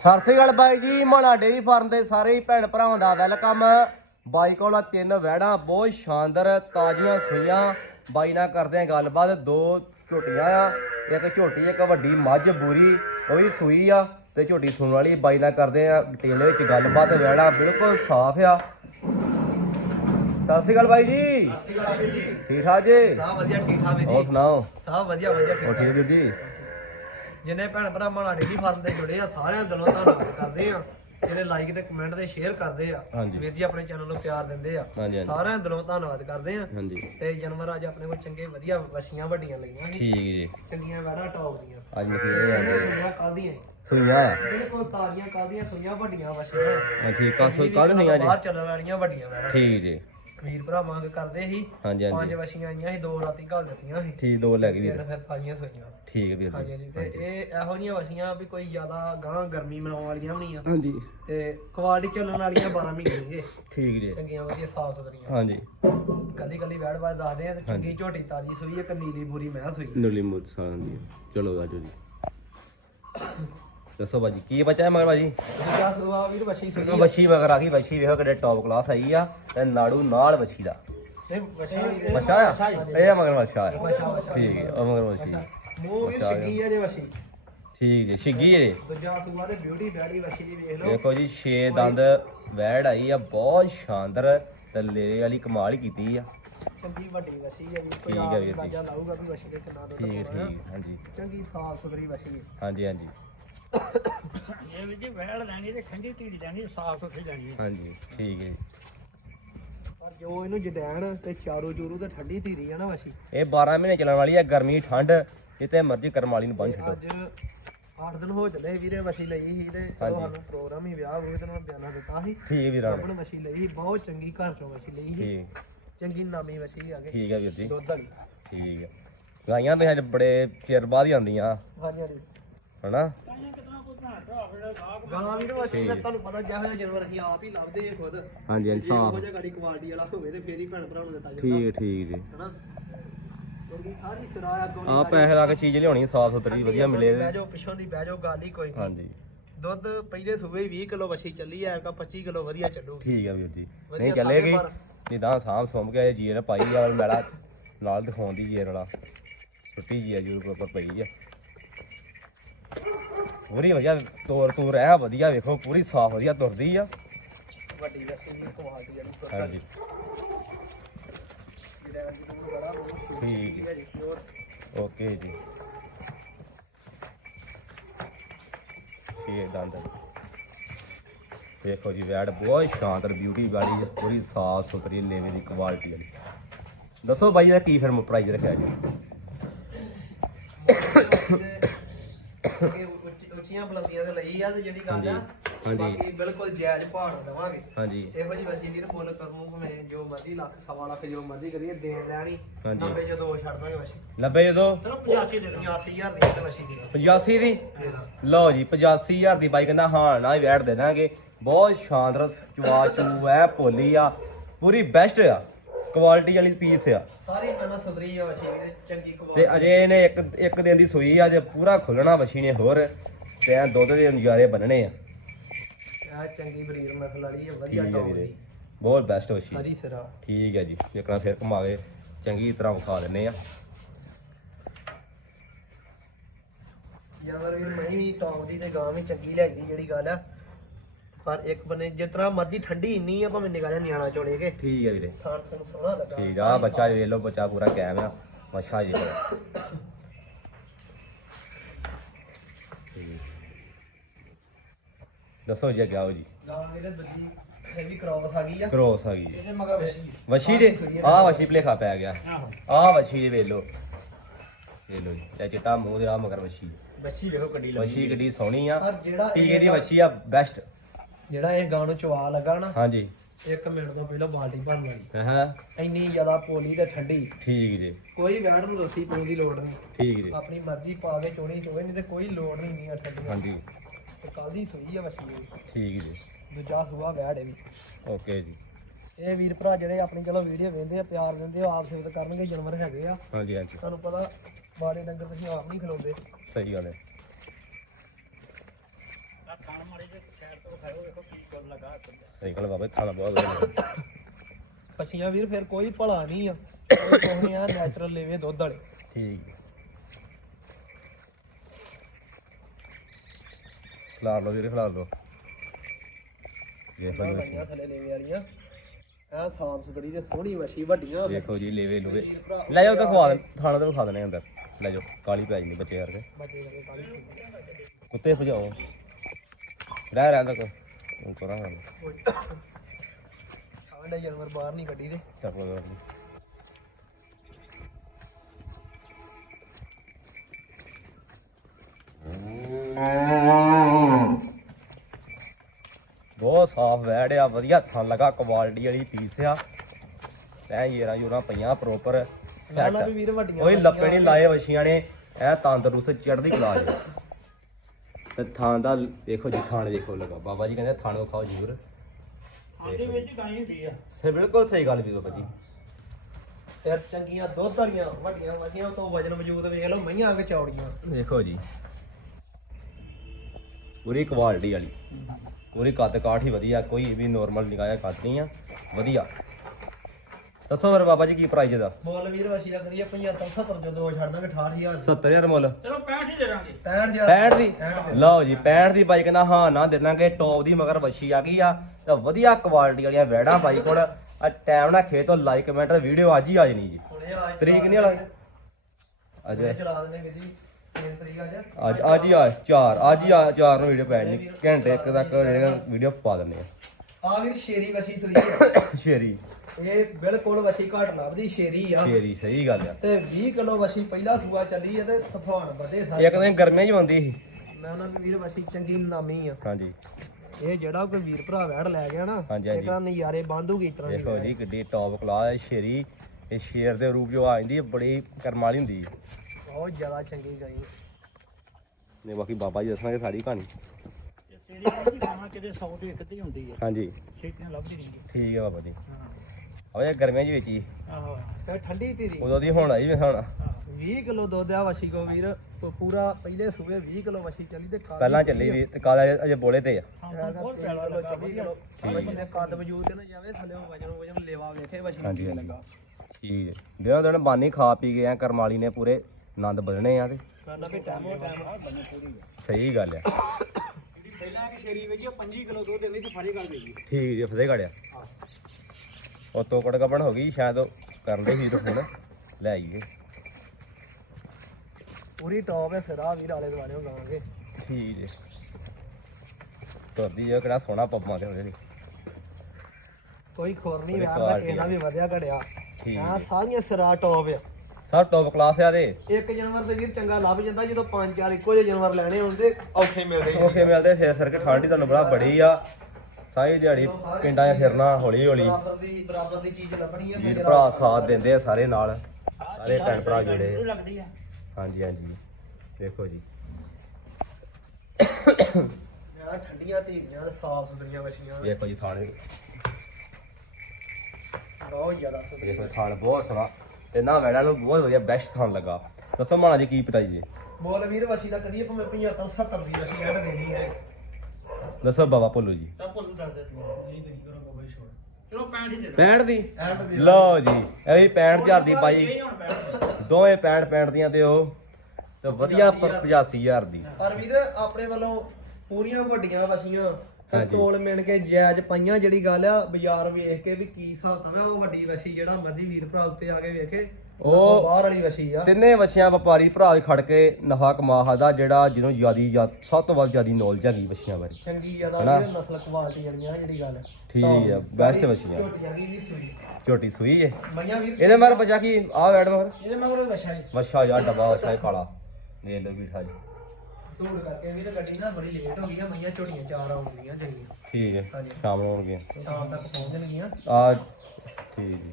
ਸਤਿ ਸ੍ਰੀ ਅਕਾਲ ਬਾਈ ਜੀ ਮਾਣਾ dairy farm ਦੇ ਸਾਰੇ ਹੀ ਭੈਣ ਭਰਾਵਾਂ ਦਾ ਵੈਲਕਮ। ਬਾਈ ਕੋਲ ਤਿੰਨ ਵੈੜਾਂ ਬਹੁਤ ਸ਼ਾਨਦਾਰ ਤਾਜ਼ੀਆਂ ਸੂਈਆਂ। ਬਾਈ ਨਾਲ ਕਰਦੇ ਆ ਗੱਲਬਾਤ ਦੋ ਝੋਟੀਆਂ ਆ ਇੱਕ ਝੋਟੀ ਇੱਕ ਵੱਡੀ ਮੱਝ ਬੂਰੀ ਉਹ ਵੀ ਸੂਈ ਆ ਤੇ ਝੋਟੀ ਸੂਣ ਵਾਲੀ ਬਾਈ ਨਾਲ ਕਰਦੇ ਆ ਡਿਟੇਲ ਵਿੱਚ ਗੱਲਬਾਤ ਵੈੜਾਂ ਬਿਲਕੁਲ ਸਾਫ਼ ਆ। ਸਤਿ ਸ੍ਰੀ ਅਕਾਲ ਬਾਈ ਜੀ। ਠੀਕ ਠਾਕ ਜੀ? ਸਭ ਵਧੀਆ ਠੀਕ ਠਾਕ ਵੀਰ ਹੋਰ ਜੀ ਸੁਣਾਓ? ਸਭ ਵਧੀਆ ਵਧੀਆ ਹੋਰ ਠੀਕ ਠੀਕ। ਵੀਰ ਜੀ? ਜਿੰਨੇ ਭੈਣ ਭਰਾ ਮਾਣਾ ਡੇਲੀ ਫਾਰਮ ਤੇ ਜੁੜੇ ਆ ਸਾਰਿਆਂ ਦਿਲੋਂ ਧੰਨਵਾਦ ਕਰਦੇ ਆ। ਜਿਹੜੇ ਲਾਈਕ ਤੇ ਕਮੈਂਟ ਤੇ ਸ਼ੇਅਰ ਕਰਦੇ ਆ ਹਾਂਜੀ। ਵੀਰ ਜੀ ਆਪਣੇ ਚੈਨਲ ਨੂੰ ਪਿਆਰ ਦਿੰਦੇ ਆ ਹਾਂਜੀ ਹਾਂਜੀ। ਸਾਰਿਆਂ ਦਿਲੋਂ ਧੰਨਵਾਦ ਕਰਦੇ ਆ। ਹਾਂਜੀ। ਤੇ ਜਾਨਵਰ ਅੱਜ ਆਪਣੇ ਕੋਲ ਚੰਗੇ ਵਧੀਆ ਵਛੀਆਂ ਵੱਡੀਆਂ ਲਈਆਂ ਸੀ ਠੀਕ ਜੀ। ਚੰਗੀਆਂ ਵੈੜਾ ਟੌਪ ਦੀਆਂ। ਅੱਜ ਮਖੀਰੇ ਆ ਸੁਈਆਂ ਕਾਦੀਆਂ ਸੂਈਆਂ? ਬਿਲਕੁਲ ਤਾਜ਼ੀਆਂ ਕਾਦੀਆਂ ਸੁਈਆਂ ਵੱਡੀਆਂ ਵਛੀਆਂ। ਠੀਕ ਆ ਸੋ ਕੱਲ ਜੀ? ਬਾਹਰ ਚੱਲਣ ਵਾਲੀਆਂ ਵੱਡੀਆਂ ਵੈੜਾ। ਠੀਕ ਜੀ। ਵੀਰ ਭਰਾ ਮੰਗ ਕਰਦੇ ਸੀ। ਹਾਂਜੀ ਪੰਜ ਹਾਂਜੀ ਵਛੀਆਂ ਆਈਆਂ ਸੀ ਦੋ ਰਾਤੀ ਘੱਲ ਦਿੱਤੀਆਂ ਸੀ। ਠੀਕ ਦੋ ਲੈ ਗਏ ਵੀਰ ਤਿੰਨ ਫਿਰ ਪਾਈਆਂ ਸੋਈਆਂ। ਠੀਕ ਵੀਰ ਹਾਂਜੀ ਜੀ ਹਾਂਜੀ ਤੇ ਇਹ ਇਹੋ ਜਿਹੀਆਂ ਵਸੀਆਂ ਵੀ ਕੋਈ ਜ਼ਿਆਦਾ ਗਾਂ ਗਰਮੀ ਮਨਾਉਣ ਵਾਲੀਆਂ ਵੀ ਨਹੀਂ ਆ। ਹਾਂਜੀ। ਤੇ ਕੁਆਲਿਟੀ ਚੱਲਣ ਵਾਲੀਆਂ 12 ਮਹੀਨੇ ਦੀਆਂ ਠੀਕ ਜੀ। ਚੰਗੀਆਂ ਵਧੀਆ ਸਾਫ਼ ਸੁਥਰੀਆਂ। ਹਾਂਜੀ। ਕੱਲੀ ਕੱਲੀ ਵੈੜ ਬਾਅਦ ਦੱਸਦੇ ਆ ਤੇ ਚੰਗੀ ਝੋਟੀ ਤਾਜੀ ਸੂਈ ਇੱਕ ਨੀਲੀ ਬੂਰੀ ਮੈਂ ਸੂਈ ਨੁਲੀ ਮੁੱਤ ਸਾਂ ਦੀ। ਚਲੋ ਆਜੋ ਜੀ। ਦੱਸੋ ਬਾਜੀ ਕੀ ਬਚਾ ਹੈ ਮਗਰ ਬਾਜੀ ਦੂਜਾ ਸੂਆ ਵੀਰ ਵਛੀ ਆ। ਬੱਛੀ ਮਗਰ ਆ ਗਈ ਬੱਛੀ ਵੇਖੋ ਕਿੱਡੇ ਟੌਪ ਕਲਾਸ ਆਈ ਆ ਤੇ ਨਾੜੂ ਨਾਲ ਦਾ। ਨਹੀਂ ਵਛੀ ਆ? ਇਹ ਮਗਰ ਬੱਛਾ ਆ। ਠੀਕ ਹੈ ਉਹ ਮਗਰ ਬੱਛੀ ਮੂੰਹ ਵੀ ਅੱਛਾ, ਸਿੱਗੀ ਆ ਜੇ ਵਛੀ ਠੀਕ ਜੀ ਛਿੱਗੀ ਜੀ। ਦੂਜਾ ਸੂਆ ਤੇ ਬਿਊਟੀ ਬੈੜੀ ਵਛੀ ਦੀ ਵੇਖ ਲਓ ਦੇਖੋ ਜੀ 6 ਦੰਦ ਵੈੜ ਆਈ ਆ ਬਹੁਤ ਸ਼ਾਨਦਾਰ ਤੇ ਲੇਰੇ ਵਾਲੀ ਕਮਾਲ ਹੀ ਕੀਤੀ ਆ। ਚੰਗੀ ਵੱਡੀ ਵਛੀ ਆ ਵੀ ਕੋਈ ਠੀਕ ਆ ਆਪ ਵੀਰ ਜੀ। ਅੰਦਾਜ਼ਾ ਲਾਊਗਾ ਵੀ ਵਛੀ ਦੇ ਕਿੰਨਾ ਦੁੱਧ ਠੀਕ ਹੈ, ਪਾਉਣਾ। ਠੀਕ ਹੈ, ਹਾਂਜੀ। ਚੰਗੀ ਸਾਫ਼ ਸੁਥਰੀ ਵਛੀ। ਹੈ ਹਾਂਜੀ ਹਾਂਜੀ। ਇਹ ਵੀ ਜੀ ਵੈਲ ਲੈਣੀ ਤੇ ਖੰਡੀ ਧੀੜੀ ਲੈਣੀ ਸਾਫ਼ ਸੁਥਰੀ ਲੈਣੀ ਹਾਂਜੀ ਠੀਕ ਹੈ। ਪਰ ਜੋ ਇਹਨੂੰ ਜਡੈਣ ਤੇ ਚਾਰੋ ਚੂਰੂ ਤੇ ਠੰਡੀ ਧੀਰੀ ਆ ਨਾ ਵਛੀ ਇਹ 12 ਮਹੀਨੇ ਚੱਲਣ ਵਾਲੀ ਹੈ ਗਰਮੀ ਠੰਡ ਜਿੱਤੇ ਮਰਜ਼ੀ ਕਰਮ ਵਾਲੀ ਨੂੰ ਬੰਨ ਛੱਡੋ। ਅੱਜ 8 ਦਿਨ ਹੋ ਚੱਲੇ ਵੀਰੇ ਵਛੀ ਲਈ ਸੀ ਤੇ ਚਲੋ ਹਾਂਜੀ। ਸਾਨੂੰ ਪ੍ਰੋਗਰਾਮ ਹੀ ਵਿਆਹ ਹੋਵੇ ਤੇ ਮੈਂ ਬਿਆਨਾ ਦਿੱਤਾ ਸੀ। ਠੀਕ ਹੈ ਵੀਰਾਂ ਆਪਣੀ ਵਛੀ ਲਈ ਸੀ ਬਹੁਤ ਚੰਗੀ ਘਰ ਚੋਂ ਵਛੀ ਲਈ ਸੀ। ਠੀਕ। ਚੰਗੀ ਨਾਮੀ ਵਛੀ ਆ ਗਈ ਠੀਕ ਹੈ ਵੀਰ ਜੀ। ਦੁੱਧ ਵਾਲੀ। ਠੀਕ ਹੈ। ਗਾਈਆਂ ਤੇ ਅੱਜ ਬੜੇ ਚਿਰ ਬਾਅਦ ਹੀ ਆਉਂਦੀਆਂ। ਹਾਂਜੀ ਹਾਂਜੀ। ਹਨਾ? ਗਾਂ ਵੀਰ ਵਛੀ ਦਾ ਤੁਹਾਨੂੰ ਪਤਾ ਜਿਹੋ ਜਿਹਾ ਜਾਨਵਰ ਅਸੀਂ ਆਪ ਹੀ ਲੱਭਦੇ ਆ ਖੁਦ। ਹਾਂਜੀ ਹਾਂਜੀ ਜੇ ਸਾਫ਼। ਜਿਹਾ ਗਾੜੀ ਕੁਆਲਿਟੀ ਵਾਲਾ ਹੋਵੇ ਤੇ ਫੇਰ ਹੀ ਭੈਣ ਭਰਾ ਨੂੰ ਦਿੱਤਾ ਜਾਂਦਾ। ਠੀਕ ਠੀਕ ਜੀ। ਹਨਾ? ਕਿਉਂਕਿ ਸਾਰੀ ਸਰਾਇਆ ਆ ਪੈਸੇ ਲਾ ਕੇ ਚੀਜ਼ ਲਿਆਉਣੀ ਸਾਫ਼ ਸੁਥਰੀ ਵਧੀਆ ਮਿਲੇ ਬਹਿ ਜਾਓ ਪਿੱਛੋਂ ਦੀ ਬਹਿ ਜਾਓ ਗੱਲ ਹੀ ਕੋਈ ਨਹੀਂ। ਹਾਂਜੀ ਦੁੱਧ ਪਹਿਲੇ ਸੂਬੇ 20 ਕਿਲੋ ਵਛੀ ਚੱਲੀ ਐ ਕਾ 25 ਕਿਲੋ ਵਧੀਆ ਠੀਕ ਵੀਰ ਜੀ। ਨਹੀਂ ਚੱਲੇਗੀ ਜਿੱਦਾਂ ਸਾਂਭ ਸੁੰਭ ਕੇ ਜੀ ਨੇ ਪਾਈ ਆ ਮੈਲਾ ਨਾਲ ਦਿਖਾਉਣ ਦੀ ਜੀ ਵਾਲਾ ਛੁੱਟੀ ਜੀ ਆ ਜੂਰ ਪ੍ਰੋਪਰ ਪਈ ਆ। ਪੂਰੀ ਵਧੀਆ ਤੋਰ ਤੂਰ ਹੈ ਵਧੀਆ ਵੇਖੋ ਪੂਰੀ ਸਾਫ਼ ਵਧੀਆ ਤੁਰਦੀ ਆ। ਵੱਡੀ ਕੁਆਲਿਟੀ ਹਾਂਜੀ। ਜਿਹੜਾ ਨੂੰ ਬੜਾ ਉਹ ਠੀਕ। ਹੈ ਜੀ ਓਕੇ ਜੀ। ਦੰਦ। ਦੇਖੋ ਜੀ ਵੈੜ ਬਹੁਤ ਸ਼ਾਨਦਾਰ ਬਿਊਟੀ ਵਾਲੀ ਹੈ, ਪੂਰੀ ਸਾਫ਼ ਸੁਥਰੀ ਲੇਵੇ ਦੀ ਕੁਆਲਿਟੀ ਵਾਲੀ। ਦੱਸੋ ਬਾਈ ਇਹਦਾ ਕੀ ਫਿਰ ਪ੍ਰਾਈਸ ਰੱਖਿਆ ਜੀ? ਉੱਚੀਆਂ ਬੁਲੰਦੀਆਂ ਤੇ ਲਈ ਆ ਤੇ ਜਿਹੜੀ ਗੱਲ ਆ ਹਾਂਜੀ। ਬਾਕੀ ਬਿਲਕੁਲ ਜਾਇਜ਼ ਨਾਲ ਦੇਵਾਂਗੇ। ਹਾਂਜੀ। ਇਹੋ ਜੀ ਵਜੀ ਵੀਰ ਮੁੱਲ ਕਰਮੂ ਭਾਵੇਂ ਜੋ ਮਰਜ਼ੀ ਲੱਖ ਸਵਾ ਲੱਖ ਜੋ ਮਰਜ਼ੀ ਕਰੀਏ ਦੇਣ ਲੈਣੀ ਹਾਂਜੀ। 90 ਜੋ ਦੋ ਛੱਡ ਦਾਂਗੇ ਵਛੀ ਲੱਭੇ ਜਦੋਂ? ਚਲੋ 85 ਦੇ 85000 ਦੀ ਇੱਕ ਵਛੀ ਦੀ 85 ਦੀ ਦੇ? ਦਾਂ ਲਓ ਜੀ 85000 ਦੀ ਬਾਈ ਕਹਿੰਦਾ ਹਾਂ ਨਾ ਹੀ ਵੈਟ ਦੇ ਦਾਂਗੇ। ਬਹੁਤ ਸ਼ਾਨਦਾਰ ਚਵਾ ਚੂ ਐ ਭੋਲੀ ਆ। ਪੂਰੀ ਬੈਸਟ ਆ। ਕੁਆਲਿਟੀ ਵਾਲੀ ਪੀਸ ਆ। ਸਾਰੀ ਪਹਿਲਾਂ ਸੁਧਰੀ ਆ ਵਛੀ ਵੀਰ ਚੰਗੀ ਤੇ ਕੁਆਲਿਟੀ ਅਜੇ ਇਹਨੇ ਇੱਕ ਇੱਕ ਦਿਨ ਦੀ ਸੂਈ ਆ ਜੇ ਪੂਰਾ ਖੁੱਲਣਾ ਵਛੀ ਨੇ ਹੋਰ। ਤੇ ਦੁੱਧ ਦੇ ਨਜ਼ਾਰੇ ਬੰਨਣੇ ਆ। ਆ ਚੰਗੀ ਬਰੀਡ ਨਸਲ ਵਾਲੀ ਆ ਠੀਕ ਵਧੀਆ ਹੈ ਟੌਪ ਵੀਰੇ। ਦੀ। ਬਹੁਤ ਬੈਸਟ ਵਛੀ। ਹਰੀ ਸਿਰਾ। ਠੀਕ ਹੈ ਜੀ। ਜੇਕਰ ਫਿਰ ਘੁਮਾ ਕੇ ਚੰਗੀ ਤਰ੍ਹਾਂ ਵਿਖਾ ਦਿੰਨੇ ਆ। ਜਾਨਵਰ ਵੀਰ ਮੈਂ ਵੀ ਟੌਪ ਦੀ ਤੇ ਗਾਂ ਵੀ ਚੰਗੀ ਲਿਆਈ ਜਿਹੜੀ ਗੱਲ ਆ। ਪਰ ਇੱਕ ਬੰਨੇ ਜਿਸ ਤਰ੍ਹਾਂ ਮਰਜ਼ੀ ਠੰਡੀ ਇੰਨੀ ਆ ਭਾਵੇਂ ਜਿਹਾ ਨਿਆਣਾ ਚੋਲੇ ਕੇ। ਠੀਕ ਹੈ ਵੀਰੇ। ਖਾਣ ਨੂੰ ਸੋਹਣਾ ਲੱਗਾ। ਠੀਕ ਆ ਬੱਚਾ ਵੇਖ ਲਓ ਬੱਚਾ ਪੂਰਾ ਕਾਇਮ ਆ। ਮੱਛਾ ਜੀ। ਦੱਸੋ ਜੀ ਗਿਆ ਜੀ। ਗਾਂ ਵੀਰੇ ਦੂਜੀ ਹੈਵੀ ਕ੍ਰੋਸ ਆ ਗਈ ਆ। ਕ੍ਰੋਸ ਆ ਗਈ। ਇਹਦੇ ਮਗਰ ਵਛੀ ਵਸ਼ੀ ਦੇ ਆ ਵਸ਼ੀ ਭਲੇਖਾ ਪੈ ਗਿਆ। ਆਹੋ। ਆ ਵਸ਼ੀ ਦੇ ਵੇਖ ਲਓ। ਜੀ ਇਹ ਚਿੱਟਾ ਮੂੰਹ ਦੇ ਆ ਮਗਰ ਵਸ਼ੀ। ਬੱਚੀ ਵੇਖੋ ਕੱਢੀ ਵਸ਼ੀ ਕਿੱਡੀ ਸੋਹਣੀ ਆ। ਪਰ ਜਿਹੜਾ ਟੀਕੇ ਦੀ ਇਹ ਵਸ਼ੀ ਆ ਬੈਸਟ ਜਿਹੜਾ ਇਹ ਗਾਂ ਨੂੰ ਚਵਾ ਲੱਗਾ ਨਾ ਹਾਂਜੀ। ਇੱਕ ਮਿੰਟ ਤੋਂ ਪਹਿਲਾਂ ਬਾਲਟੀ ਭਰਨ ਵਾਲੀ। ਹਾਂ ਇੰਨੀ ਜ਼ਿਆਦਾ ਪੋਲੀ ਤੇ ਠੰਡੀ। ਠੀਕ ਜੀ। ਕੋਈ ਵੈੜ ਨੂੰ ਰੱਸੀ ਪਾਉਣ ਦੀ ਲੋੜ ਨਹੀਂ। ਠੀਕ ਜੀ। ਆਪਣੀ ਮਰਜ਼ੀ ਪਾ ਕੇ ਚੋਣੀ ਚੋਵੇ ਨਹੀਂ ਤੇ ਕੋਈ ਲੋੜ ਨਹੀਂ ਨਹੀਂ ਠੰਡੀ ਹਾਂਜੀ। ਤੇ ਕੱਲ ਦੀ ਸੂਈ ਆ ਵਛੀ ਇਹ। ਠੀਕ ਜੀ। ਦੂਜਾ ਸੂਆ ਵੈੜ ਇਹ ਵੀ। ਓਕੇ ਜੀ। ਇਹ ਵੀਰ ਭਰਾ ਜਿਹੜੇ ਆਪਣੀ ਚਲੋ ਵੀਡੀਓ ਵੇਖਦੇ ਆ ਪਿਆਰ ਦਿੰਦੇ ਆ ਆਪ ਸੇਵਤ ਕਰਨਗੇ ਜਾਨਵਰ ਹੈਗੇ ਆ। ਹਾਂਜੀ ਹਾਂਜੀ। ਤੁਹਾਨੂੰ ਪਤਾ ਬਾੜੇ ਡੰਗਰ ਤੁਸੀਂ ਆਪ ਨਹੀਂ ਖਲੋਂਦੇ। ਸਹੀ ਗੱਲ ਹੈ। ਕੀ ਗੱਲ ਬਾਬਾ ਥਾਣਾ ਬਹੁਤ ਵਧੀਆ। ਪਛੀਆਂ ਵੀਰ ਫਿਰ ਕੋਈ ਭਲਾ ਨਹੀਂ ਆ। ਕੋਈ ਕੋਹਨੇ ਆ ਨੈਚੁਰਲ ਲੈਵੇ ਦੁੱਧ ਵਾਲੇ। ਠੀਕ ਖਿਲਾਰ ਲਓ ਵੀਰੇ ਖਿਲਾਰ ਲਓ। ਦੇਖੋ ਜੀ। ਭਾਈਆਂ ਥੱਲੇ ਲੈਵੇ ਵਾਲੀਆਂ। ਆ ਸਾਫ਼ ਸੁਥਰੀ ਤੇ ਸੋਹਣੀ ਵਛੀ ਵੱਡੀਆਂ। ਦੇਖੋ ਜੀ ਲੇਵੇ ਲੂਵੇ। ਲੈ ਜਾਓ ਤਾਂ ਖਵਾ ਦੇ ਥਾਣਾ ਤੇ ਖਵਾ ਦੇਣੇ ਅੰਦਰ। ਲੈ ਜਾਓ ਕਾਲੀ ਪੈ ਜਾਂਦੀ ਬੱਚੇ ਕਰਕੇ ਕੁੱਤੇ ਭਜਾਓ। ਰਹਿ ਰਹਿੰਦਾ ਕੋ ਉਹ ਕਰਾਂ ਆਂਡਾ ਜਾਨਵਰ ਬਾਹਰ ਨਹੀਂ ਕੱਢੀ ਦੇ। ਲਗਾ ਜੀ ਬਹੁਤ ਸਾਫ਼ ਵੈੜ ਆ ਵਧੀਆ ਥਣ ਲਗਾ ਕੁਆਲਿਟੀ ਵਾਲੀ ਪੀਸ ਆ। ਐ ਯੇਰਾ ਯੂਰਾ ਪਈਆਂ ਪ੍ਰੋਪਰ ਨਾਲਾ ਵੀ ਵੀਰ ਵੱਡੀਆਂ ਕੋਈ ਲੱਪੇ ਨਹੀਂ ਲਾਏ ਵਛੀਆਂ ਨੇ ਇਹ ਤੰਦਰੁਸਤ ਚੜ੍ਹਦੀ ਕਲਾ ਜੀ ਤੇ ਥਾਂ ਦਾ ਦੇਖੋ ਜੀ ਥਾਣ ਦੇਖੋ ਲਗਾ। ਬਾਬਾ ਜੀ ਕਹਿੰਦੇ ਥਾਣ ਵਿਖਾਓ ਜ਼ਰੂਰ। ਆਂਦੇ ਵਿੱਚ ਗਾਈ ਹੁੰਦੀ ਆ। ਸੇ ਬਿਲਕੁਲ ਸਹੀ ਗੱਲ ਵੀ ਬਾਬਾ ਜੀ ਤੇ ਚੰਗੀਆਂ ਦੁੱਧ ਵਾਲੀਆਂ ਵੱਡੀਆਂ ਵਛੀਆਂ ਤੋਂ ਵਜਨ ਵਜੂਦ ਵੇਖ ਲਓ ਮਈਆਂ ਕੇ ਚੌੜੀਆਂ। ਦੇਖੋ ਜੀ। ਪੂਰੀ ਕੁਆਲਿਟੀ ਵਾਲੀ। ਪੂਰੀ ਕੱਦ ਕਾਠ ਹੀ ਵਧੀਆ ਕੋਈ ਵੀ ਨੋਰਮਲ ਨਿਗਾਹ ਕੱਦ ਨਹੀਂ ਆ ਵਧੀਆ। ਦੱਸੋ ਫਿਰ ਬਾਬਾ ਜੀ ਕੀ ਪ੍ਰਾਈਸ ਦਾ ਮੁੱਲ ਵੀਰ ਵਛੀ ਦਾ ਕਰੀਏ 75 70 ਜੋ ਦੋ ਛੱਡ ਦਾਂਗੇ 68000 70000 ਮੁੱਲ। ਚਲੋ 65 ਹੀ ਦੇ ਦਾਂਗੇ। 65000 65 ਦੀ? ਲਓ ਜੀ 65 ਦੀ ਬਾਈ ਕਹਿੰਦਾ ਹਾਂ ਨਾ ਦੇ ਦਾਂਗੇ ਟੌਪ ਦੀ ਮਗਰ ਵੱਛੀ ਆ ਗਈ ਆ। ਤਾਂ ਵਧੀਆ ਕੁਆਲਿਟੀ ਵਾਲੀਆਂ ਵੈੜਾਂ ਬਾਈ ਕੋਲ। ਆ ਟਾਈਮ ਨਾਲ ਖੇਤੋਂ ਲਾਈਕ ਕਮੈਂਟ ਵੀਡੀਓ ਅੱਜ ਹੀ ਆ ਜਣੀ ਜੀ। ਤਰੀਕ ਨਹੀਂ ਵਾਲਾ? ਅੱਜ ਅੱਜ। ਚਲਾ ਵੀਰ ਜੀ। 3 ਤਰੀਕ ਅੱਜ ਅੱਜ ਹੀ ਆ 4 ਅੱਜ ਹੀ ਆ 4 ਨੂੰ ਵੀਡੀਓ ਪੈ ਜਾਣੀ ਘੰਟੇ ਇੱਕ ਤੱਕ ਜਿਹੜੇ ਵੀਡੀਓ ਪਾ ਦਿੰਦੇ ਆ। ਆ ਵੀਰ ਸ਼ੇਰੀ ਵਛੀ ਸਰੀ ਸ਼ੇਰੀ। ਇਹ ਬਿਲਕੁਲ ਵਛੀ ਘਟ ਲੱਭਦੀ ਸ਼ੇਰੀ ਆ। ਸ਼ੇਰੀ ਸਹੀ ਗੱਲ ਆ। ਤੇ 20 ਕਿਲੋ ਵਛੀ ਪਹਿਲਾ ਸੂਆ ਚੱਲੀ ਤੇ ਤੂਫਾਨ ਵਧੇ ਸਾਰੇ। ਇੱਕ ਦਿਨ ਗਰਮੀਆਂ 'ਚ ਬੰਦੀ ਸੀ। ਮੈਂ ਉਹਨਾਂ ਦੀ ਵੀਰ ਵਛੀ ਚੰਗੀ ਨਾਮੀ ਆ। ਹਾਂਜੀ। ਇਹ ਜਿਹੜਾ ਕੋਈ ਵੀਰ ਭਰਾ ਵੈੜ ਲੈ ਗਿਆ ਨਾ। ਇਹਦਾ ਨਜ਼ਾਰੇ ਬੰਦੂਗੀ ਇਸ ਤਰ੍ਹਾਂ ਦੇਖੋ ਜੀ ਕਿੱਡੀ ਟੌਪ ਕਲਾਸ ਸ਼ੇਰੀ ਇਹ ਸ਼ੇਰ ਦੇ ਰੂਪ ਜੋ ਆ ਜਾਂਦੀ ਹੈ ਬੜੀ ਕਰਮ ਵਾਲੀ ਹੁੰਦੀ ਹੈ ਬਹੁਤ ਜ਼ਿਆਦਾ ਚੰਗੀ ਗਈ ਨੇ ਬਾਕੀ ਬਾਬਾ ਜੀ ਦੱਸਣਗੇ ਸਾਰੀ ਕਹਾਣੀ। ਤੇਰੀ ਕਹਿੰਦੀ ਗਾਂ ਕਿਤੇ 100 ਦੀ ਇੱਕ ਦੀ ਹੁੰਦੀ ਆ ਹਾਂਜੀ। ਛੇਤੀਆਂ ਲੱਭਦੀ ਨਹੀਂ ਠੀਕ ਹੈ ਬਾਬਾ ਜੀ। ਹਾਂ। ਇਹ ਗਰਮੀਆਂ 'ਚ ਵਿੱਚ ਹੀ ਆਹੋ ਤੇ ਠੰਡੀ ਧੀਰੀ ਉਦੋਂ ਦੀ ਹੁਣ ਆਈ ਵੀ ਹੁਣ। 20 ਕਿਲੋ ਦੁੱਧ ਆ ਵਛੀ ਕੋ ਵੀਰ। ਪੂਰਾ ਪਹਿਲੇ ਸੂਏ 20 ਕਿਲੋ ਵਛੀ ਚੱਲੀ ਤੇ ਕਾਲੀ ਪਹਿਲਾਂ ਚੱਲੀ ਵੀ ਤੇ ਕਾਲਾ ਅਜੇ ਬੋਲੇ ਤੇ ਆ। ਹਾਂ ਤਾਂ ਬਹੁਤ ਕਿਲੋ ਲੱਗਾ ਵਧੀਆ। ਬੰਦੇ ਕੱਦ ਵਜੂਦ ਤੇ ਨਾ ਜਾਵੇ ਥੱਲੇ ਵਜਨ ਵਜਨ ਲੇਵਾ ਵੇਖੇ ਵਛੀ ਹਾਂਜੀ, ਕੀ ਹਾਂਜੀ। ਲੱਗਾ। ਠੀਕ ਹੈ। ਦਿਨੋਂ ਦਿਨ ਬਾਨੀ ਖਾ ਪੀ ਗਏ ਆ ਕਰਮ ਵਾਲੀ ਨੇ ਪੂਰੇ। ਆਨੰਦ ਬਦਲਣੇ ਆ ਤੇ। ਵੀ ਟਾਈਮੋ ਟਾਈਮ ਸਹੀ ਗੱਲ ਆ। ਜਿਹੜੀ ਪਹਿਲਾਂ ਕਿ ਸ਼ੇਰੀ ਵਿੱਚ 25 ਕਿਲੋ ਦੁੱਧ ਦਿੰਦੀ ਤੇ ਫੜੀ ਗੱਲ ਦੇਗੀ ਠੀਕ ਜੀ ਫਤਿਹ ਗੜਿਆ। ਉਹ ਤੋਕੜ ਕਬਣ ਹੋ ਗਈ ਸ਼ਾਇਦ ਕਰਦੇ ਹੀ ਫੋਨ ਲੈ ਆਈਏ। ਪੂਰੀ ਟੌਪ ਹੈ ਸਿਰਾ ਵੀਰ ਆਲੇ ਦੁਆਲੇ ਹੋ ਗਾਵਾਂਗੇ ਠੀਕ ਜੀ। ਤੁਰਦੀ ਜੇ ਕਿਹੜਾ ਸੋਹਣਾ ਪੱਪਾਂ ਤੇ ਉਹਦੇ ਲਈ। ਕੋਈ ਖੋਰ ਨਹੀਂ ਯਾਰ ਇਹਦਾ ਵੀ ਵਧਿਆ ਘੜਿਆ। ਆ ਸਾਰੀਆਂ ਸਿਰਾ ਟੌਪ ਆ। ਸਭ ਟੌਪ ਕਲਾਸ ਆ ਦੇ ਇੱਕ ਜਾਨਵਰ ਤੇ ਵੀਰ ਚੰਗਾ ਲੱਭ ਜਾਂਦਾ ਜਦੋਂ ਪੰਜ ਚਾਰ ਇੱਕੋ ਜਿਹੇ ਜਾਨਵਰ ਲੈਣੇ ਹੁੰਦੇ ਔਖੇ ਮਿਲਦੇ ਓਕੇ ਮਿਲਦੇ ਫੇਰ ਫਿਰ ਕੇ ਠੰਡ ਤੁਹਾਨੂੰ ਬੜਾ ਬੜੀ ਆ। ਸਾਰੀ ਦਿਹਾੜੀ ਪਿੰਡਾਂ 'ਚ ਫਿਰਨਾ ਹੌਲੀ ਹੌਲੀ ਬਰਾਬਰ ਦੀ ਬਰਾਬਰ ਦੀ ਚੀਜ਼ ਲੱਭਣੀ ਹੈ ਵੀਰ ਭਰਾ ਸਾਥ ਦਿੰਦੇ ਆ ਸਾਰੇ ਨਾਲ ਸਾਰੇ ਭੈਣ ਭਰਾ ਜੁੜੇ ਲੱਗਦੀ ਆ। ਹਾਂਜੀ ਹਾਂਜੀ। ਦੇਖੋ ਜੀ। ਯਾਰ ਠੰਡੀਆਂ ਧੀਰੀਆਂ ਤੇ ਸਾਫ਼ ਸੁਥਰੀਆਂ ਵਛੀਆਂ ਦੇਖੋ ਜੀ ਥਾਣੇ। ਬਹੁਤ ਜ਼ਿਆਦਾ ਸੁਥਰੀ ਦੇਖੋ ਥਾਣ ਬਹੁਤ ਸੋਹਣਾ। ਤੇ ਨਾ ਮੈਡਮ ਨੂੰ ਬਹੁਤ ਵਧੀਆ ਬੈਸਟ ਥਾਣ ਲੱਗਾ। ਦੱਸੋ ਮਾਣਾ ਜੀ ਕੀ ਪਟਾਈ ਜੀ? ਬੋਲ ਵੀਰ ਵਛੀ ਦਾ ਕਰੀਏ ਭਾਵੇਂ 75 70 ਦੀ ਵਛੀ ਐਡ ਦੇਣੀ ਹੈ। ਦੱਸੋ ਬਾਬਾ ਭੋਲੂ ਜੀ। ਤਾਂ ਭੁੱਲ ਦੱਸ ਦੇ ਤੂੰ ਨਹੀਂ ਤੁਸੀਂ ਕਰੋ ਬਾਬਾ ਜੀ ਛੋੜ। ਚਲੋ 65 ਹੀ ਦੇ ਦਾਂ 65 ਦੀ? ਐਡ ਦੇ। ਲਓ ਜੀ ਇਹ ਵੀ 65000 ਦੀ ਬਾਈ। ਇਹ ਹੁਣ 65 ਦੋਵੇਂ 65 65 ਦੀਆਂ ਤੇ ਉਹ ਤੇ ਵਧੀਆ 85000 ਦੀ। ਪਰ ਵੀਰ ਆਪਣੇ ਵੱਲੋਂ ਪੂਰੀਆਂ ਵੱਡੀਆਂ ਵਛੀਆਂ ਤੋਲ ਮਿਣ ਕੇ ਜਾਇਜ਼ ਪਾਈਆਂ ਜਿਹੜੀ ਗੱਲ ਆ ਬਾਜ਼ਾਰ ਵੇਖ ਕੇ ਵੀ ਕੀ ਹਿਸਾਬ ਤਾਂ ਉਹ ਵੱਡੀ ਵਛੀ ਜਿਹੜਾ ਮਰਜ਼ੀ ਵੀਰ ਭਰਾ ਉੱਤੇ ਆ ਕੇ ਵੇਖੇ ਉਹ ਬਾਹਰ ਵਾਲੀ ਵਛੀ ਆ। ਤਿੰਨੇ ਵਛੀਆਂ ਵਪਾਰੀ ਭਰਾ ਵੀ ਖੜ ਕੇ ਨਫਾ ਕਮਾ ਸਕਦਾ ਜਿਹੜਾ ਜਿਹਨੂੰ ਜਿਆਦੀ ਸਭ ਤੋਂ ਵੱਧ ਜਿਆਦੀ ਨੌਲੇਜ ਹੈਗੀ ਵਛੀਆਂ ਬਾਰੇ। ਚੰਗੀ ਜ਼ਿਆਦਾ ਨਸਲ ਕੁਆਲਿਟੀ ਵਾਲੀਆਂ ਜਿਹੜੀ ਗੱਲ ਠੀਕ ਆ ਬੈਸਟ ਵਛੀਆਂ ਝੋਟੀਆਂ ਦੀ ਵੀ ਸੂਈ। ਵੀਰ ਇਹਦੇ ਮਰ ਬਚਾ ਕੀ? ਆ ਵੈਡ ਮਗਰ? ਇਹਦੇ ਮਗਰ ਹੀ ਵਛਾ ਯਾਰ ਡੱਬਾ ਵਛਾ ਕਾਲਾ। ਲੈ ਲੋ ਵੀ ਠਾਜ ਧੂੜ ਕਰਕੇ ਵੀਰ ਗੱਡੀ ਨਾ ਬੜੀ ਲੇਟ ਹੋ ਗਈ ਆ ਮਈਆਂ ਝੋਟੀਆਂ ਚਾਰ ਆਉਂਦੀਆਂ ਚੰਗੀਆਂ ਠੀਕ ਹੈ ਹਾਂਜੀ। ਸ਼ਾਮ ਨੂੰ ਆਉਣਗੇ ਸ਼ਾਮ ਤੱਕ ਪਹੁੰਚ ਜਾਣਗੀਆਂ। ਆ ਠੀਕ ਜੀ।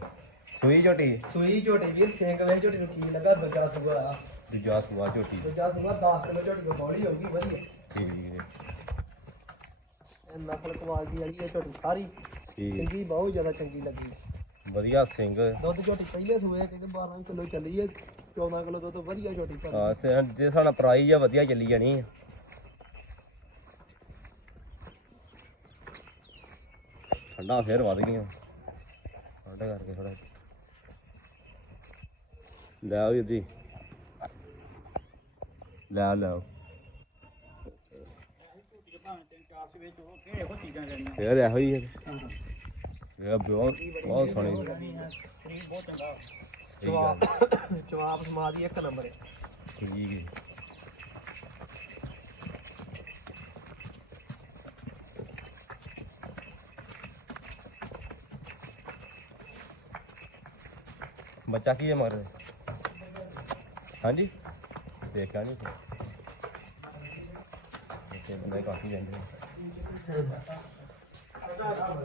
ਸੂਈ ਝੋਟੀ? ਸੂਈ ਝੋਟੀ ਵੀਰ ਸਿੰਘ ਵੇ ਝੋਟੀ ਨੂੰ ਕੀ ਲੱਗਾ ਦੂਜਾ ਸੂਆ। ਆ ਦੂਜਾ ਸੂਆ ਝੋਟੀ। ਦੂਜਾ ਸੂਆ 10 ਕਿਲੋ ਝੋਟੀ ਨੂੰ ਬੌਲੀ ਹੋਊਗੀ ਵਧੀਆ। ਠੀਕ ਜੀ ਜੀ ਇਹ ਨਸਲ ਕੁਆਲਿਟੀ ਵਾਲੀ ਹੈ ਝੋਟੀ ਸਾਰੀ। ਠੀਕ। ਚੰਗੀ ਬਹੁਤ ਜ਼ਿਆਦਾ ਚੰਗੀ ਲੱਗੀ। ਵਧੀਆ ਸਿੰਘ ਦੁੱਧ ਝੋਟੀ ਪਹਿਲੇ ਸੂਏ ਕਿਉਂਕਿ 12 ਕਿਲੋ ਚੱਲੀ ਹੈ 14 ਕਿਲੋ ਦੁੱਧ ਵਧੀਆ ਝੋਟੀ ਭਰੀ ਆ ਸੇ- ਜੇ ਸਾਡਾ ਪ੍ਰਾਈਜ਼ ਆ ਵਧੀਆ ਚੱਲੀ ਜਾਣੀ ਆ। ਠੰਡਾ ਫੇਰ ਵੱਧ ਗਈਆਂ। ਠੰਡਾ ਕਰਕੇ ਥੋੜਾ ਲੈ ਆਓ ਵੀਰ ਜੀ। ਲੈ ਆਓ, ਲੈ ਆਓ। ਫੇਰ ਇਹੋ ਹੀ ਹੈ ਇਹ ਬਹੁਤ ਬਹੁਤ ਸੋਹਣੀ। ਸਹੀ ਗੱਲ ਜਵਾਬ ਸਮਾਦੀ ਇੱਕ ਨੰਬਰ ਹੈ ਠੀਕ ਹੈ ਬੱਚਾ ਕੀ ਹੈ ਮਗਰ ਹਾਂਜੀ ਦੇਖਿਆ ਨਹੀਂ ਇੱਥੇ ਬੰਦੇ ਕਾਫੀ ਜਾਂਦੇ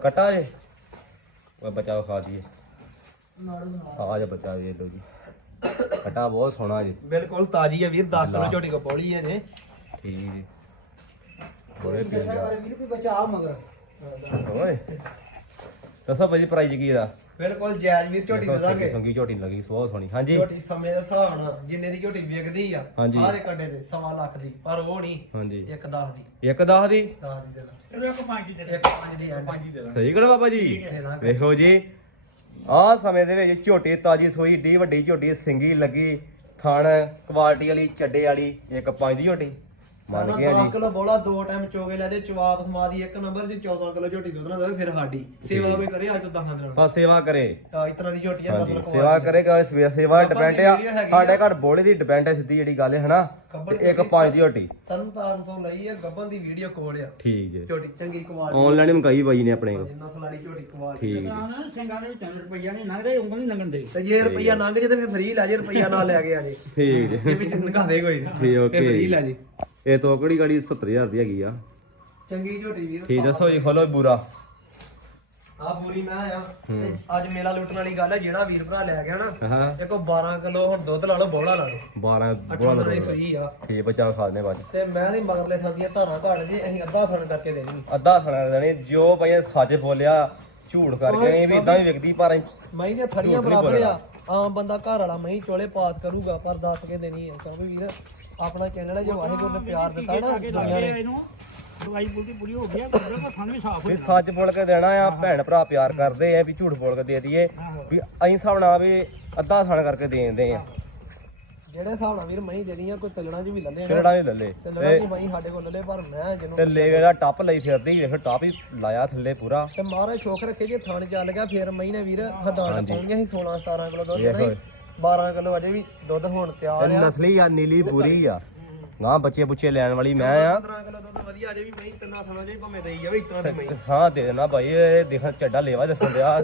ਕਟਾ ਜੇ ਉਹ ਬੱਚਾ ਖਾ ਦਈਏ ਆ ਜਾ ਬੱਚਾ ਇਹ ਲੋ ਜੀ। ਕਟਾ ਬਹੁਤ ਸੋਹਣਾ ਜੀ। ਬਿਲਕੁਲ ਤਾਜੀ ਹੈ ਵੀਰ 10 ਕਿਲੋ ਝੋਟੀ ਕੋ ਪੌੜੀ ਹੈ ਜੇ। ਠੀਕ। ਜੀ ਬੜੇ ਪੀਣ ਗਿਆ ਵੀਰ ਕੋਈ ਬਚਾ ਮਗਰ। ਓਏ। ਦੱਸੋ ਭਾਜੀ ਪ੍ਰਾਈਜ਼ ਕੀ ਇਹਦਾ? ਬਿਲਕੁਲ ਜਾਇਜ਼ ਵੀਰ ਝੋਟੀ ਦੇ ਦੱਸੋ ਦਾਂਗੇ ਸੰਗੀ ਝੋਟੀ ਲੱਗੀ ਬਹੁਤ ਸੋਹਣੀ। ਹਾਂਜੀ। ਝੋਟੀ ਸਮੇਂ ਦੇ ਹਿਸਾਬ ਨਾਲ ਜਿੰਨੇ ਦੀ ਝੋਟੀ ਵਿਕਦੀ ਆ ਦੇ ਕੰਡੇ ਦੇ ਸਵਾ ਲੱਖ ਦੀ ਪਰ ਉਹ ਨਹੀਂ ਹਾਂਜੀ। ਇੱਕ 10 ਦੀ। ਇੱਕ 10 ਦੀ? 10 ਦੀ ਦੇ ਚਲੋ ਇੱਕ ਪੰਜ ਦੀ ਦੇ। ਇੱਕ 5 ਦੀ ਐਂਡ। ਪੰਜ ਦੀ ਸਹੀ ਗੱਲ ਬਾਬਾ ਜੀ। ਵੇਖੋ ਜੀ। ਆਹ ਸਮੇਂ ਦੇ ਵਿੱਚ ਝੋਟੀ ਤਾਜੀ ਸੋਈ ਢੀ ਵੱਡੀ ਝੋਟੀ ਸਿੰਗੀ ਲੱਗੀ, ਥਣ, ਕੁਆਲਿਟੀ ਵਾਲੀ, ਚੱਡੇ ਵਾਲੀ, ਇੱਕ ਪੰਜ ਦੀ ਝੋਟੀ। ਮੰਨ ਗਿਆ 10 ਜੀ। ਕਿਲੋ ਬੋਲਾ ਦੋ ਟਾਈਮ ਚੋਗੇ ਲੈ ਜੇ ਚਵਾਪ ਸਮਾਦੀ ਇੱਕ ਨੰਬਰ ਦੀ 14 ਕਿਲੋ ਝੋਟੀ ਦੁੱਧ ਨਾ ਦੇਵੇ ਫਿਰ ਸਾਡੀ। ਸੇਵਾ ਕੋਈ ਕਰੇ ਅੱਜ ਤੋਂ 10 ਦਿਨਾਂ ਬਸ ਸੇਵਾ ਕਰੇ। ਆ ਇਸ ਤਰ੍ਹਾਂ ਦੀ ਝੋਟੀ ਆ ਨਸਲ ਸੇਵਾ ਕਰੇਗਾ ਸੇਵਾ ਸੇਵਾ ਡਿਪੈਂਡ ਆ। ਸਾਡੇ ਆ। ਘਰ ਬੋਲੇ ਦੀ ਡਿਪੈਂਡ ਹੈ ਸਿੱਧੀ ਜਿਹੜੀ ਗੱਲ ਹੈ ਹਨਾ? ਤੇ ਇੱਕ ਪੰਜ ਦੀ ਝੋਟੀ। ਤਰਨ ਤਾਰਨ ਤੋਂ ਲਈ ਆ ਗੱਬਨ ਦੀ ਵੀਡੀਓ ਕੋਲ ਆ। ਠੀਕ ਹੈ। ਝੋਟੀ ਚੰਗੀ ਕੁਆਲਿਟੀ ਆਨਲਾਈਨ ਮੰਗਾਈ ਬਾਈ ਨੇ ਆਪਣੇ ਕੋਲ। ਨਸਲ ਵਾਲੀ ਝੋਟੀ ਕੁਆਲਿਟੀ ਠੀਕ ਹੈ। ਨਾ ਸਿੰਘਾਂ ਦੇ 3 ਰੁਪਈਆ ਨਹੀਂ ਲੰਘਦੇ ਉਂਗਲ ਨਹੀਂ ਲੰਘਣ ਦੇ ਤੇ ਜੇ ਰੁਪਈਆ ਲੰਘ ਜੇ ਤੇ ਫਿਰ ਫ੍ਰੀ ਲੈ ਜੇ ਰੁਪਈਆ ਨਾ ਲੈ ਕੇ ਆ ਜੇ। ਠੀਕ ਹੈ। ਇਹ ਵਿੱਚ ਲੰਘਾ ਦੇ ਕੋਈ ਠੀਕ ਓਕੇ ਫ੍ਰੀ ਲੈ ਜੇ। ਇਹ ਤੋਕੜੀ ਗਾੜੀ 70000 ਦੀ ਹੈਗੀ ਆ। ਚੰਗੀ ਝੋਟੀ ਵੀਰ ਠੀਕ ਦੱਸੋ ਜੀ ਖੋਲੋ ਬੂਰਾ ਆ ਪੂਰੀ ਮੈਂ ਆ। ਹੂੰ। ਅੱਜ ਮੇਲਾ ਲੁੱਟਣ ਵਾਲੀ ਗੱਲ ਹੈ ਜਿਹੜਾ ਵੀਰ ਭਰਾ ਲੈ ਗਿਆ ਨਾ ਹਾਂ। ਦੇਖੋ 12 ਕਿਲੋ ਹੁਣ ਦੁੱਧ ਲਾ ਲਓ ਬੋਲਾ ਲਾ ਲਓ। 12 ਅੱਠ ਬੋਲਾ ਨੰਬਰ ਦੀ ਸੂਈ ਆ। ਠੀਕ ਬੱਚਾ ਖਾ ਬਾਅਦ ਚ। ਤੇ ਮੈਂ ਦੀ ਮਗਰਲੇ ਸਾਦੀਆਂ ਧਾਰਾਂ ਘਾਟ ਜੇ ਅਸੀਂ ਅੱਧਾ ਫਣ ਕਰਕੇ ਦੇਣੀ ਅੱਧਾ ਖਾਣਾ ਦੇਣੀ ਜੋ ਭਾਈ ਸੱਚ ਬੋਲਿਆ ਝੂਠ ਕਰਕੇ ਨਹੀਂ ਵੀ ਇਦਾਂ ਵੀ ਵਿਕਦੀ ਪਰ ਮਹੀਂ ਦੀਆਂ ਥੜੀਆਂ ਬਰਾਬਰ। ਆ। ਆਮ ਬੰਦਾ ਘਰ ਵਾਲਾ ਮਹੀਂ ਚੋਲੇ ਪਾਸ ਕਰੂਗਾ ਪਰ ਦੱਸ ਕੇ ਦੇਣੀ ਹੈ। ਕਿਉਂਕਿ ਵੀਰ ਆਪਣਾ ਚੈਨਲ ਹੈ ਜੇ ਵਾਹਿਗੁਰੂ ਨੇ ਪਿਆਰ ਦਿੱਤਾ ਨਾ ਦੁਨੀਆ ਨੇ। ਇਹਨੂੰ। ਦਵਾਈ ਬੂਟੀ ਪੂਰੀ ਹੋ ਗਿਆ ਗੁਰਦੇ ਦਾ ਥਣ ਵੀ ਸਾਫ਼ ਹੋ ਵੀ ਸੱਚ ਬੋਲ ਕੇ ਦੇਣਾ ਆ ਭੈਣ ਭਰਾ ਪਿਆਰ ਕਰਦੇ ਆ ਵੀ ਝੂਠ ਬੋਲ ਕੇ ਦੇ ਦਈਏ। ਵੀ ਅਸੀਂ ਨਾਲ ਵੀ ਅੱਧਾ ਖਾਣ ਕਰਕੇ ਦੇ ਦਿੰਦੇ ਆ। ਜਿਹੜੇ ਹਿਸਾਬ ਨਾਲ ਵੀਰ ਮਹੀਂ ਦੇਣੀ ਆ ਕੋਈ ਤਲਣਾ ਚ ਵੀ ਲੱਲੇ ਨਾ ਕਿਹੜਾ ਵੀ ਲੱਲੇ ਤਲਣਾ ਚ ਮਹੀਂ ਸਾਡੇ ਕੋਲ ਲੱਲੇ ਪਰ ਮੈਂ ਜਿਹਨੂੰ ਤੇ ਲੈ ਜਿਹੜਾ ਟੱਪ ਲਈ ਫਿਰਦੀ ਵੇਖ ਟੱਪ ਹੀ ਲਾਇਆ ਥੱਲੇ ਪੂਰਾ। ਤੇ ਮਹਾਰਾਜ ਸ਼ੋਕ ਰੱਖੇ ਜੇ ਥਣ ਚੱਲ ਗਿਆ ਫਿਰ ਮਹੀਂ ਨੇ ਵੀਰ ਹਦਾਨ ਪਾਉਣੀਆਂ ਸੀ 16 17 ਕਿਲੋ ਦੁੱਧ। ਨਹੀਂ? 12 ਕਿਲੋ ਅਜੇ ਵੀ ਦੁੱਧ ਹੋਣ ਤਿਆਰ ਇਹ ਆ। ਨਸਲੀ ਆ ਨੀਲੀ ਪੂਰੀ ਆ। ਗਾਂ ਬੱਚੇ ਬੁੱਚੇ ਲੈਣ ਵਾਲੀ ਮੈਂ ਆ। 15 ਕਿਲੋ ਦੁੱਧ ਵਧੀਆ ਅਜੇ ਵੀ ਮਹੀਂ ਤਿੰਨਾਂ ਥਣਾਂ ਵੀ ਭਾਵੇਂ ਦੇਈ ਜਾਵੇ ਇਤਨਾ ਦੀ ਮਹੀਂ। ਹਾਂ ਦੇ ਦੇਣਾ ਭਾਈ ਇਹ ਦੇਖਣ ਚੱਡਾ ਲੇਵਾ ਦੱਸਣ ਦਿਆ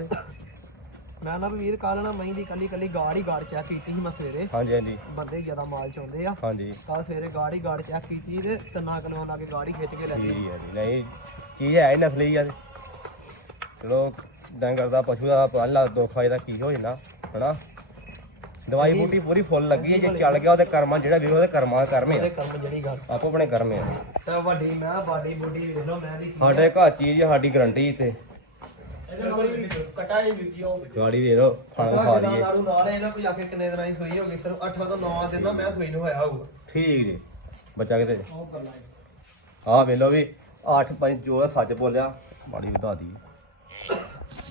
ਮੈਂ ਨਾ ਵੀਰ ਕੱਲ ਨਾ ਮਹੀਂ ਦੀ ਕੱਲੀ ਕੱਲੀ ਗਾੜ ਹੀ ਗਾੜ ਚੈੱਕ ਕੀਤੀ ਸੀ ਮੈਂ ਸਵੇਰੇ। ਹਾਂਜੀ ਹਾਂਜੀ। ਬੰਦੇ ਜ਼ਿਆਦਾ ਮਾਲ ਚਾਉਂਦੇ ਆ। ਹਾਂਜੀ। ਕੱਲ ਸਵੇਰੇ ਗਾੜੀ ਗਾੜ ਚੈੱਕ ਕੀਤੀ ਤੇ ਤਿੰਨਾਂ ਕਿਲੋ ਲਾ ਕੇ ਗਾੜੀ ਖਿੱਚ ਕੇ ਲੈ ਗਈ ਠੀਕ ਹੈ ਜੀ ਨਹੀਂ ਚੀਜ਼ ਹੈ ਹੀ ਨਸਲੀ ਆ? ਚਲੋ ਡੰਗਰ ਦਾ ਪਸ਼ੂ ਦਾ ਪਾਲ ਲਾ ਦੋਖਾ ਇਹਦਾ ਕੀ ਹੋ ਜਾਂਦਾ ਹਨਾ? ਦਵਾਈ ਬੂਟੀ ਪੂਰੀ ਫੁੱਲ ਲੱਗੀ ਹੈ ਜੇ ਚੱਲ ਗਿਆ ਉਹਦੇ ਕਰਮਾਂ ਜਿਹੜਾ ਵੀਰ ਉਹਦੇ ਕਰਮਾਂ ਦਾ ਕਰਮ ਉਹਦੇ ਕੰਮ ਜਿਹੜੀ ਗੱਲ। ਆਪੋ ਆਪਣੇ ਕਰਮ ਆ। ਤਾਂ ਵੱਡੀ ਮੈਂ ਬਾਡੀ ਬੁੱਡੀ ਵੇਖ ਲਓ ਮੈਂ ਦੀ ਸਾਡੇ ਘਰ ਚੀਜ਼ ਆ, ਸਾਡੀ ਗਰੰਟੀ ਤੇ ਕਟਾਈ ਵੀਡੀਓ ਗਾੜੀ ਦੇ ਲੋ ਖਾਣਾ ਖਾ ਲਈਏ। ਨਾੜੂ ਨਾਲ ਇਹਨਾਂ ਕੋਈ ਆ ਕੇ ਕਿੰਨੇ ਦਿਨਾਂ ਦੀ ਸੋਈ ਹੋ ਗਈ ਸਿਰਫ 8 ਤੋਂ 9 ਦਿਨ ਨਾ ਮੈਂ ਸੋਈ ਨੂੰ ਹੋਇਆ ਹੋਊਗਾ। ਠੀਕ ਜੀ ਬੱਚਾ ਕਿਤੇ ਉਹ ਗੱਲਾਂ ਆਹ ਵੇਖ ਲਓ ਵੀ 8 5 ਜੋ ਆ ਸੱਚ ਬੋਲਿਆ ਮਾੜੀ ਵਧਾ ਦੀ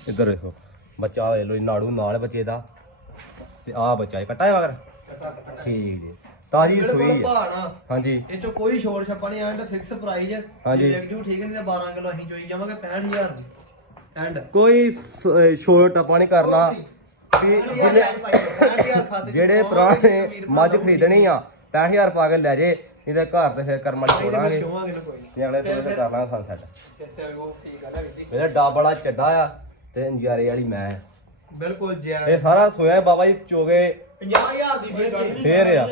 ਇੱਧਰ ਦੇਖੋ ਬੱਚਾ ਜੀ, ਨਾੜੂ ਨਾਲ ਬੱਚੇ ਦਾ। ਤੇ ਆਹ ਬੱਚਾ ਇਹ ਕੱਟਾ ਹੈ ਮਗਰ? ਠੀਕ ਜੀ। ਤਾਜੀ ਸੂਈ ਹੈ। ਭਾਣਾ ਹਾਂਜੀ। ਇਹ ਚੋਂ ਕੋਈ ਸ਼ੋਰ ਛੱਪਾ ਨਹੀਂ ਐਂਡ ਫਿਕਸ ਪ੍ਰਾਈਸ ਹਾਂਜੀ। ਇੱਕ ਜੂ ਠੀਕ ਨਹੀਂ ਤੇ 12 ਕਿਲੋ ਅਸੀਂ ਚੋਈ ਜਾਵਾਂਗੇ 65000 ਦੀ। ਐਂਡ ਕੋਈ ਸ਼ੋਰ ਟੱਪਾ ਨਹੀਂ ਕਰਨਾ। ਜਿਹੜੇ ਪੁਰਾਣੇ ਮੱਝ ਖਰੀਦਣੀ ਆ 65000 ਪਾ ਕੇ ਲੈ ਜੇ ਇਹਦੇ ਘਰ ਤੇ ਫਿਰ ਕਰਮ ਵਾਲੀ ਛੋੜਾਂਗੇ ਚੋਵਾਂਗੇ ਨਾ ਕੋਈ। ਤੇ ਅਗਲੇ ਤੋਂ ਕਰ ਲਾਂਗੇ ਸਨਸੈਟ ਹੈ ਜੀ। ਇਹਦਾ ਡਾਬੜਾ ਚੱਡਾ ਆ ਤੇ ਨਜ਼ਾਰੇ ਵਾਲੀ ਮੈਂ ਆ। ਬਿਲਕੁਲ ਜੈ ਇਹ ਸਾਰਾ ਸੋਇਆ ਬਾਬਾ ਜੀ ਚੋਗੇ। 50000 ਦੀ ਵੀਰ ਜੀ ਫੇਰ ਆ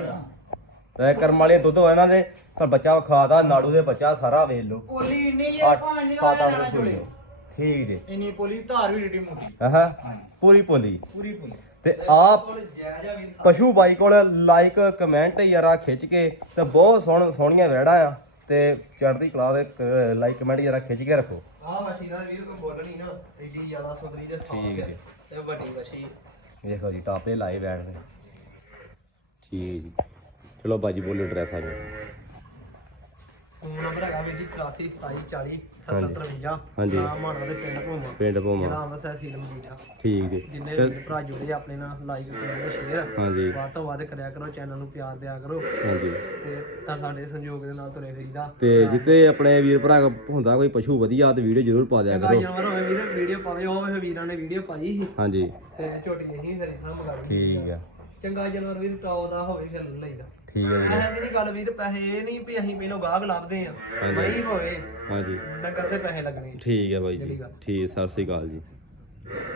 ਆ। ਤੇ ਕਰਮ ਵਾਲੇ ਦੁੱਧ ਹੋਇਆ ਇਹਨਾਂ ਦੇ ਪਰ ਬੱਚਾ ਖਾਦਾ ਨਾੜੂ ਦੇ ਬੱਚਾ ਸਾਰਾ ਵੇਚ ਲਓ। ਪੋਲੀ ਇੰਨੀ 8 7 8 ਸੂਈ ਠੀਕ ਜੀ। ਇੰਨੀ ਪੋਲੀ ਧਾਰ ਵੀ ਏਡੀ ਮੋਟੀ। ਹਾਂ ਪੂਰੀ ਪੋਲੀ। ਪੂਰੀ ਪੋਲੀ। ਤੇ ਆਪ ਜੈ ਜਾ ਵੀਰ ਪਸ਼ੂ ਬਾਈ ਕੋਲ ਲਾਈਕ ਕਮੈਂਟ ਯਾਰਾ ਖਿੱਚ ਕੇ ਤੇ ਬਹੁਤ ਸੋਹਣ ਸੋਹਣੀਆਂ ਵੈੜਾ ਆ। ਤੇ ਚੜ੍ਹਦੀ ਕਲਾ ਦੇ ਲਾਈਕ ਕਮੈਂਟ ਯਾਰਾ ਖਿੱਚ ਕੇ ਰੱਖੋ। ਆਹ ਵਸ਼ੀ ਦਾ ਵੀਰ ਕੋਈ ਬੋਲਣੀ ਨਾ ਏਡੀ ਜ਼ਿਆਦਾ ਸੁਧਰੀ ਦੇ ਸਾਹ ਠੀਕ ਜੀ। ਤੇ ਵੱਡੀ ਵਸ਼ੀ ਵੇਖੋ ਜੀ ਟਾਪੇ ਲਾਏ ਬੈਠਦੇ ਠੀਕ। ਜੀ ਚਲੋ ਬਾਜੀ ਬੋਲੋ ਡਰੈਸ ਆ ਜਾਓ ਫੋਨ ਨੰਬਰ ਹੈਗਾ ਵੀਰ ਜੀ 84 27 40 ਹਾਂਜੀ। 753 ਹਾਂਜੀ। ਨਾਮ ਮਾਣਾ ਦੇ ਪਿੰਡ ਭੋਮਾ। ਪਿੰਡ ਭੋਮਾ। ਜਿਹੜਾ ਅੰਮ੍ਰਿਤਸਰ ਸੀਲਮ ਬੀਟਾ ਠੀਕ ਹੈ। ਜਿੰਨੇ ਤੇ- ਵੀਰ ਭਰਾ ਜੁੜੇ ਆ ਆਪਣੇ ਨਾਲ ਲਾਈਕ ਕਰਿਆ ਸ਼ੇਅਰ ਹਾਂਜੀ। ਵੱਧ ਤੋਂ ਵੱਧ ਕਰਿਆ ਕਰੋ ਚੈਨਲ ਨੂੰ ਪਿਆਰ ਦਿਆ ਕਰੋ। ਹਾਂਜੀ। ਤੇ ਤਾਂ ਸਾਡੇ ਸੰਯੋਗ ਦੇ ਨਾਲ ਤੁਰੇ ਫਿਰੀਦਾ। ਤੇ ਜਿੱਤੇ ਆਪਣੇ ਵੀਰ ਭਰਾ ਕੋਲ ਹੁੰਦਾ ਕੋਈ ਪਸ਼ੂ ਵਧੀਆ ਤੇ ਵੀਡੀਓ ਜ਼ਰੂਰ ਪਾ ਦਿਆ ਕਰੋ। ਜਾਨਵਰ ਹੋਵੇ ਵੀਰ ਵੀਡੀਓ ਪਾਵੇ ਉਹ ਵੇ ਵੀਰਾਂ ਨੇ ਵੀਡੀਓ ਪਾਈ ਸੀ। ਹਾਂਜੀ। ਤੇ ਝੋਟੀ ਨਹੀਂ ਫਿਰ ਇਹਨਾਂ ਮਗਾੜੀ ਠੀਕ ਆ। ਚੰਗਾ ਜਾਨਵਰ ਵੀਰ ਟਾਉ ਦਾ ਹੋਵੇ ਫਿਰ ਲੈ ਲਈਦਾ ਠੀਕ ਹੈ ਵੀਰੇ। ਪੈਸੇ ਦੀ ਨਹੀਂ ਗੱਲ ਵੀਰ ਪੈਸੇ ਇਹ ਨਹੀਂ ਵੀ ਅਸੀਂ ਪਹਿਲੋਂ ਗਾਹਕ ਲੱਭਦੇ ਆ ਹਾਂਜੀ। ਨਹੀਂ ਹੋਵੇ ਹਾਂਜੀ। ਨਗਰ ਦੇ ਪੈਸੇ ਲੱਗਣੇ ਠੀਕ ਹੈ ਬਾਈ ਜੀ। ਠੀਕ ਸਤਿ ਸ੍ਰੀ ਅਕਾਲ ਜੀ।